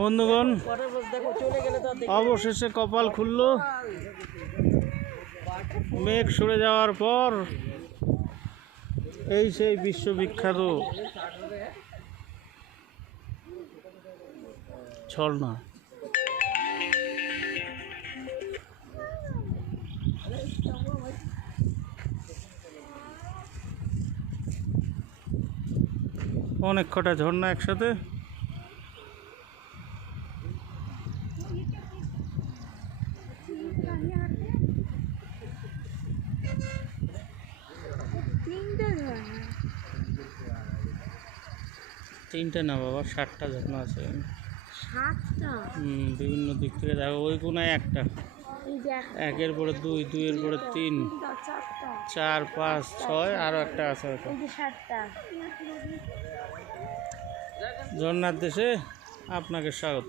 বন্ধুগণ অবশেষে কপাল খুলল। মেঘ সরে যাওয়ার পর এই সেই বিশ্ববিখ্যাত ঝর্ণা অনেক কটা ঝর্ণা একসাথে। তিনটে না বাবা ষাটটা ঝর্ণা আছে। সাতটা? হুম, বিভিন্ন দিক থেকে দেখো ওই কোনায় একটা। একের পরে দুই দুইয়ের পরে তিন চার পাঁচ ছয় আরও একটা আছে হয়তো ঝর্ণার দেশে আপনাকে স্বাগত।